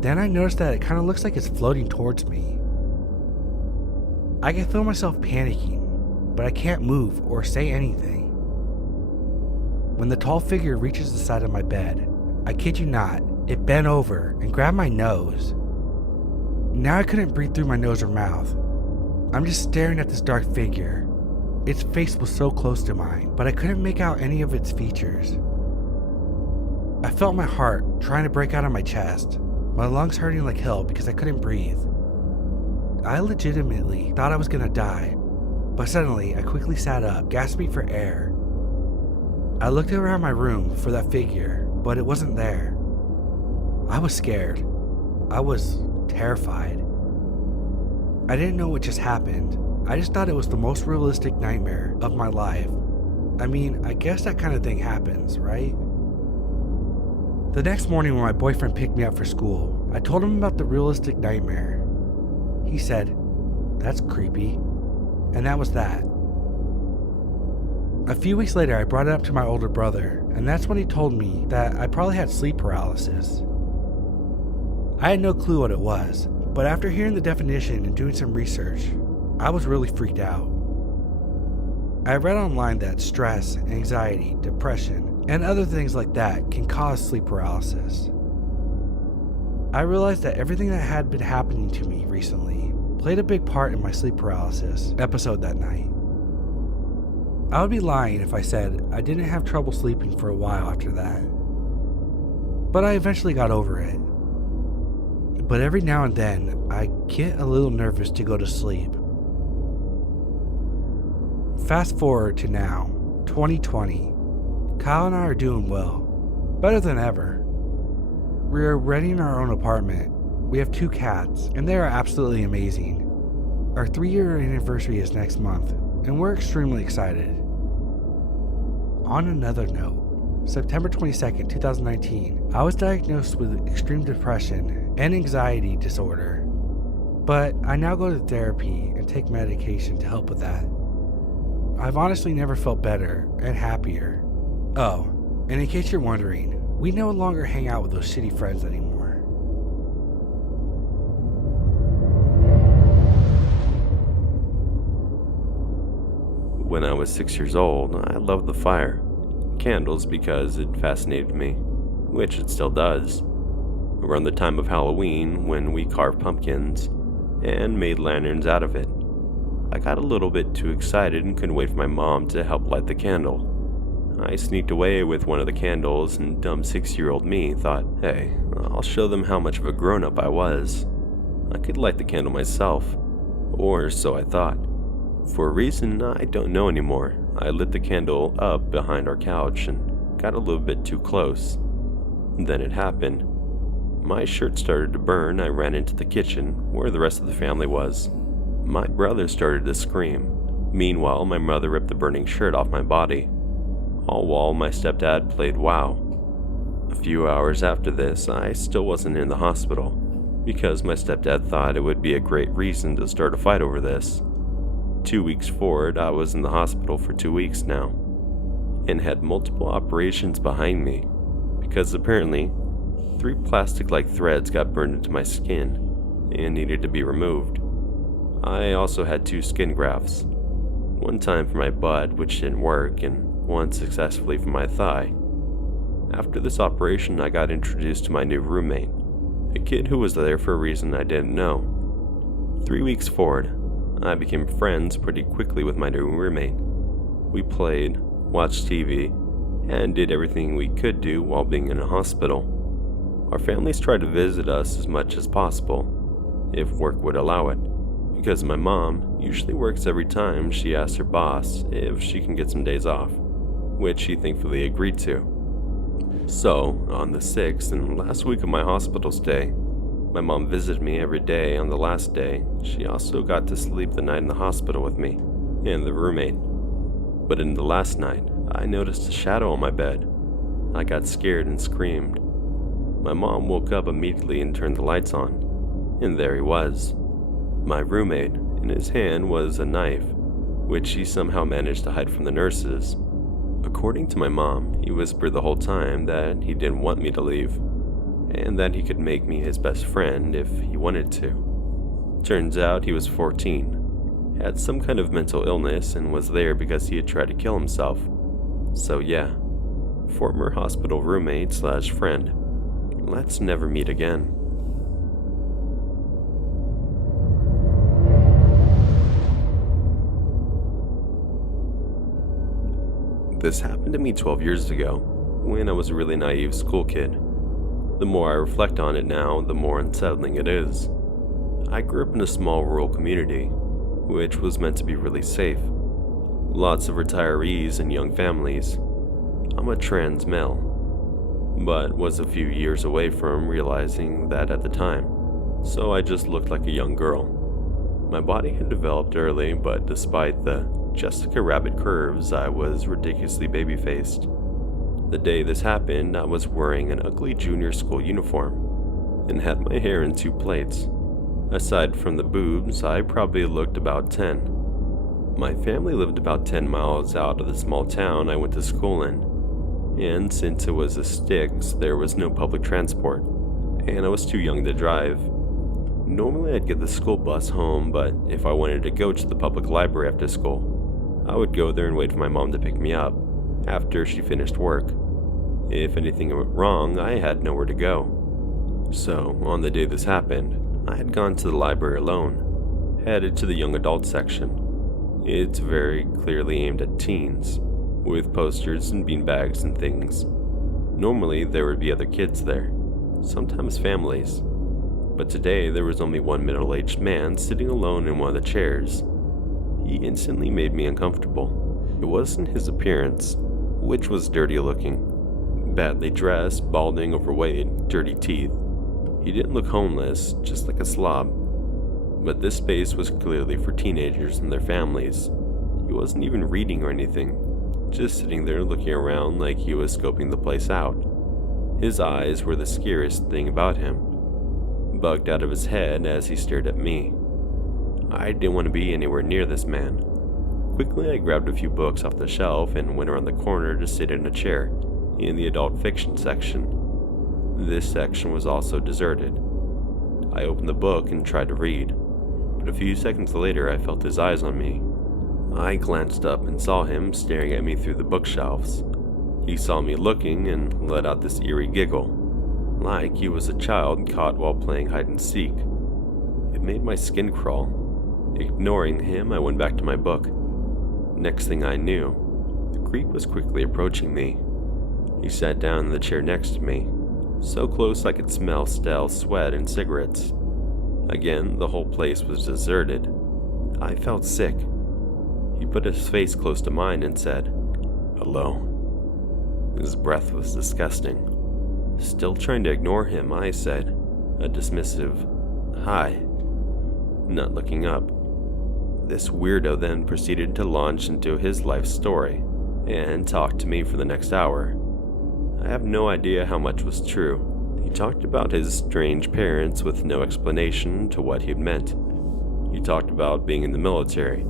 Then I notice that it kind of looks like it's floating towards me. I can feel myself panicking, but I can't move or say anything. When the tall figure reaches the side of my bed, I kid you not, it bent over and grabbed my nose. Now I couldn't breathe through my nose or mouth. I'm just staring at this dark figure. Its face was so close to mine, but I couldn't make out any of its features. I felt my heart trying to break out of my chest, my lungs hurting like hell because I couldn't breathe. I legitimately thought I was gonna die, but suddenly I quickly sat up, gasping for air. I looked around my room for that figure, but it wasn't there. I was scared. I was terrified. I didn't know what just happened. I just thought it was the most realistic nightmare of my life. I mean, I guess that kind of thing happens, right? The next morning when my boyfriend picked me up for school, I told him about the realistic nightmare. He said, "That's creepy." And that was that. A few weeks later, I brought it up to my older brother, and that's when he told me that I probably had sleep paralysis. I had no clue what it was, but after hearing the definition and doing some research, I was really freaked out. I read online that stress, anxiety, depression, and other things like that can cause sleep paralysis. I realized that everything that had been happening to me recently played a big part in my sleep paralysis episode that night. I would be lying if I said I didn't have trouble sleeping for a while after that. But I eventually got over it. But every now and then, I get a little nervous to go to sleep. Fast forward to now, 2020. Kyle and I are doing well. Better than ever. We are renting our own apartment. We have 2 cats, and they are absolutely amazing. Our 3-year anniversary is next month, and we're extremely excited. On another note, September 22nd, 2019, I was diagnosed with extreme depression and anxiety disorder, but I now go to therapy and take medication to help with that. I've honestly never felt better and happier. Oh, and in case you're wondering, we no longer hang out with those shitty friends anymore. When I was 6 years old, I loved the fire. Candles because it fascinated me, which it still does. Around the time of Halloween, when we carved pumpkins and made lanterns out of it, I got a little bit too excited and couldn't wait for my mom to help light the candle. I sneaked away with one of the candles, and dumb 6-year-old me thought, hey, I'll show them how much of a grown-up I was. I could light the candle myself, or so I thought. For a reason I don't know anymore, I lit the candle up behind our couch and got a little bit too close. Then it happened. My shirt started to burn. I ran into the kitchen, where the rest of the family was. My brother started to scream. Meanwhile, my mother ripped the burning shirt off my body, all while my stepdad played WoW. A few hours after this, I still wasn't in the hospital, because my stepdad thought it would be a great reason to start a fight over this. 2 weeks forward, I was in the hospital for 2 weeks now, and had multiple operations behind me, because apparently 3 plastic-like threads got burned into my skin and needed to be removed. I also had 2 skin grafts, one time for my butt, which didn't work, and one successfully for my thigh. After this operation, I got introduced to my new roommate, a kid who was there for a reason I didn't know. 3 weeks forward, I became friends pretty quickly with my new roommate. We played, watched TV, and did everything we could do while being in a hospital. Our families tried to visit us as much as possible, if work would allow it, because my mom usually works every time she asks her boss if she can get some days off, which she thankfully agreed to. So, on the 6th and last week of my hospital stay, my mom visited me every day. On the last day, she also got to sleep the night in the hospital with me and the roommate. But in the last night, I noticed a shadow on my bed. I got scared and screamed. My mom woke up immediately and turned the lights on, and there he was. My roommate, in his hand was a knife, which he somehow managed to hide from the nurses. According to my mom, he whispered the whole time that he didn't want me to leave, and that he could make me his best friend if he wanted to. Turns out he was 14, had some kind of mental illness, and was there because he had tried to kill himself. So yeah, former hospital roommate / friend. Let's never meet again. This happened to me 12 years ago, when I was a really naive school kid. The more I reflect on it now, the more unsettling it is. I grew up in a small rural community, which was meant to be really safe. Lots of retirees and young families. I'm a trans male, but was a few years away from realizing that at the time, so I just looked like a young girl. My body had developed early, but despite the Jessica Rabbit curves, I was ridiculously baby-faced. The day this happened, I was wearing an ugly junior school uniform, and had my hair in 2 plaits. Aside from the boobs, I probably looked about 10. My family lived about 10 miles out of the small town I went to school in, and since it was the sticks, there was no public transport, and I was too young to drive. Normally I'd get the school bus home, but if I wanted to go to the public library after school, I would go there and wait for my mom to pick me up after she finished work. If anything went wrong, I had nowhere to go. So, on the day this happened, I had gone to the library alone, headed to the young adult section. It's very clearly aimed at teens, with posters and beanbags and things. Normally, there would be other kids there, sometimes families. But today, there was only one middle-aged man sitting alone in one of the chairs. He instantly made me uncomfortable. It wasn't his appearance, which was dirty-looking. Badly dressed, balding, overweight, dirty teeth. He didn't look homeless, just like a slob. But this space was clearly for teenagers and their families. He wasn't even reading or anything, just sitting there looking around like he was scoping the place out. His eyes were the scariest thing about him, bugged out of his head as he stared at me. I didn't want to be anywhere near this man. Quickly, I grabbed a few books off the shelf and went around the corner to sit in a chair in the adult fiction section. This section was also deserted. I opened the book and tried to read, but a few seconds later I felt his eyes on me. I glanced up and saw him staring at me through the bookshelves. He saw me looking and let out this eerie giggle, like he was a child caught while playing hide and seek. It made my skin crawl. Ignoring him, I went back to my book. Next thing I knew, the creep was quickly approaching me. He sat down in the chair next to me, so close I could smell stale sweat and cigarettes. Again, the whole place was deserted. I felt sick. He put his face close to mine and said, "Hello." His breath was disgusting. Still trying to ignore him, I said, a dismissive, "Hi," not looking up. This weirdo then proceeded to launch into his life story and talk to me for the next hour. I have no idea how much was true. He talked about his strange parents with no explanation to what he had meant. He talked about being in the military,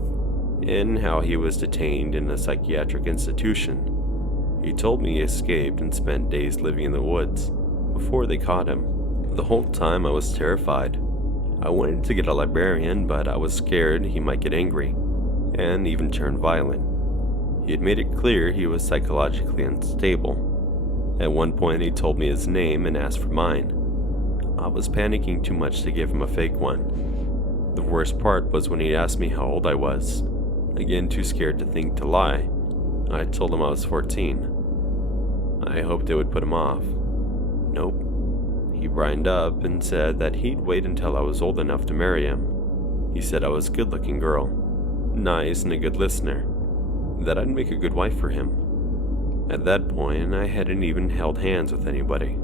and how he was detained in a psychiatric institution. He told me he escaped and spent days living in the woods before they caught him. The whole time I was terrified. I wanted to get a librarian, but I was scared he might get angry, and even turn violent. He had made it clear he was psychologically unstable. At one point he told me his name and asked for mine. I was panicking too much to give him a fake one. The worst part was when he asked me how old I was. Again, too scared to think to lie, I told him I was 14. I hoped it would put him off. Nope. He brined up and said that he'd wait until I was old enough to marry him. He said I was a good-looking girl, nice and a good listener, that I'd make a good wife for him. At that point, I hadn't even held hands with anybody.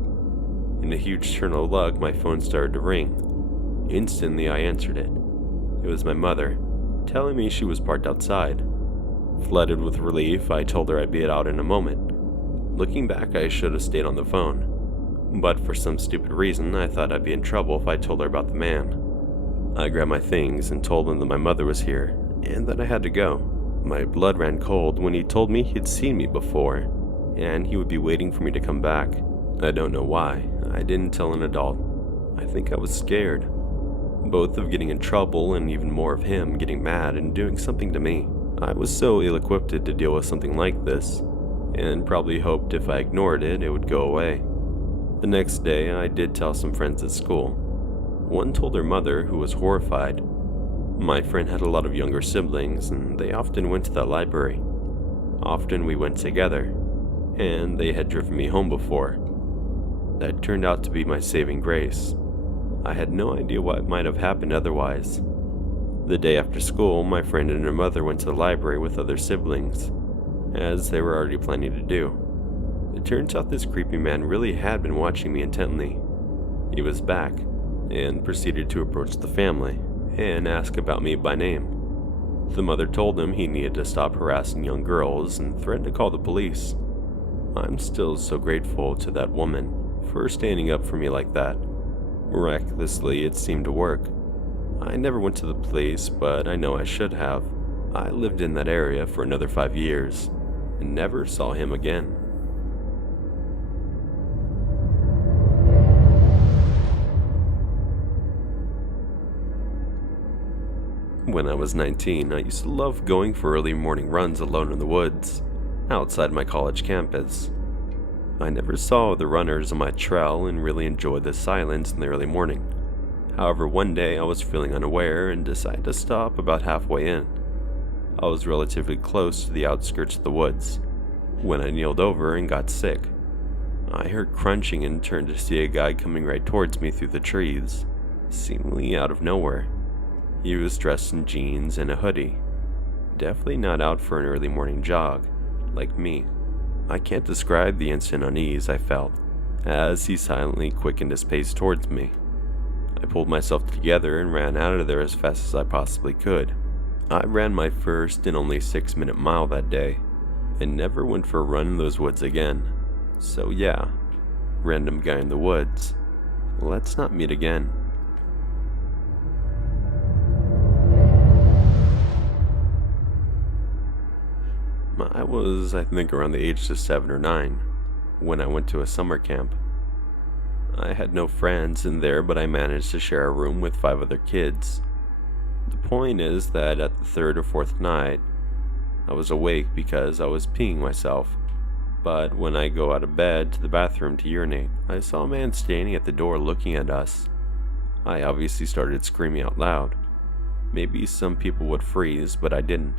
In a huge turn of luck, my phone started to ring. Instantly, I answered it. It was my mother, telling me she was parked outside. Flooded with relief, I told her I'd be out in a moment. Looking back, I should have stayed on the phone. But for some stupid reason, I thought I'd be in trouble if I told her about the man. I grabbed my things and told him that my mother was here, and that I had to go. My blood ran cold when he told me he'd seen me before, and he would be waiting for me to come back. I don't know why. I didn't tell an adult. I think I was scared. Both of getting in trouble and even more of him getting mad and doing something to me. I was so ill-equipped to deal with something like this, and probably hoped if I ignored it, it would go away. The next day, I did tell some friends at school. One told her mother, who was horrified. My friend had a lot of younger siblings, and they often went to that library. Often we went together, and they had driven me home before. That turned out to be my saving grace. I had no idea what might have happened otherwise. The day after school, my friend and her mother went to the library with other siblings, as they were already planning to do. It turns out this creepy man really had been watching me intently. He was back, and proceeded to approach the family, and ask about me by name. The mother told him he needed to stop harassing young girls, and threatened to call the police. I'm still so grateful to that woman for standing up for me like that. Miraculously, it seemed to work. I never went to the police, but I know I should have. I lived in that area for another 5 years, and never saw him again. When I was 19, I used to love going for early morning runs alone in the woods, outside my college campus. I never saw the runners on my trail and really enjoyed the silence in the early morning. However, one day I was feeling unaware and decided to stop about halfway in. I was relatively close to the outskirts of the woods, when I kneeled over and got sick. I heard crunching and turned to see a guy coming right towards me through the trees, seemingly out of nowhere. He was dressed in jeans and a hoodie. Definitely not out for an early morning jog, like me. I can't describe the instant unease I felt, as he silently quickened his pace towards me. I pulled myself together and ran out of there as fast as I possibly could. I ran my first and only 6-minute mile that day, and never went for a run in those woods again. So yeah, random guy in the woods. Let's not meet again. I was, I think, around the age of 7 or 9, when I went to a summer camp. I had no friends in there, but I managed to share a room with 5 other kids. The point is that at the 3rd or 4th night, I was awake because I was peeing myself. But when I go out of bed to the bathroom to urinate, I saw a man standing at the door looking at us. I obviously started screaming out loud. Maybe some people would freeze, but I didn't.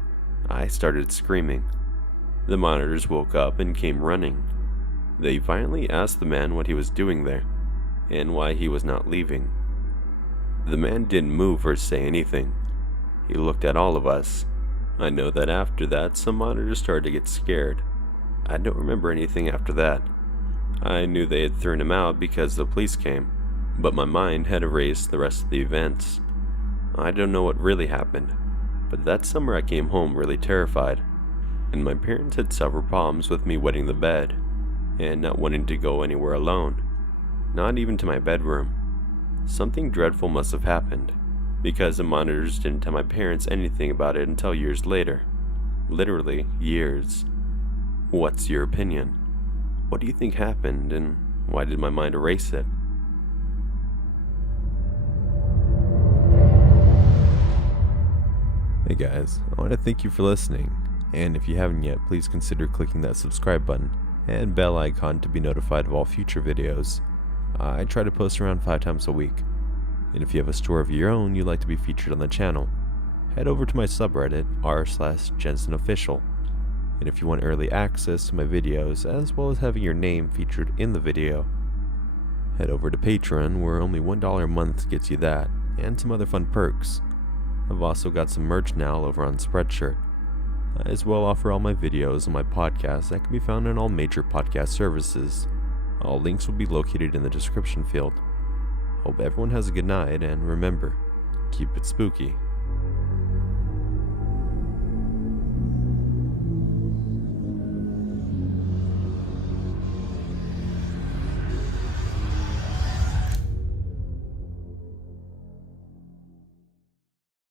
I started screaming. The monitors woke up and came running. They finally asked the man what he was doing there, and why he was not leaving. The man didn't move or say anything. He looked at all of us. I know that after that, some monitors started to get scared. I don't remember anything after that. I knew they had thrown him out because the police came, but my mind had erased the rest of the events. I don't know what really happened, but that summer I came home really terrified, and my parents had several problems with me wetting the bed, and not wanting to go anywhere alone. not even to my bedroom. Something dreadful must have happened, because the monitors didn't tell my parents anything about it until years later. Literally, years. What's your opinion? What do you think happened, and why did my mind erase it? Hey guys, I want to thank you for listening, and if you haven't yet, please consider clicking that subscribe button and bell icon to be notified of all future videos. I try to post around 5 times a week, and if you have a story of your own you'd like to be featured on the channel, head over to my subreddit r/GensenOfficial, and if you want early access to my videos as well as having your name featured in the video, head over to Patreon, where only $1 a month gets you that, and some other fun perks. I've also got some merch now over on Spreadshirt. I as well offer all my videos and my podcasts that can be found on all major podcast services. All links will be located in the description field. Hope everyone has a good night, and remember, keep it spooky.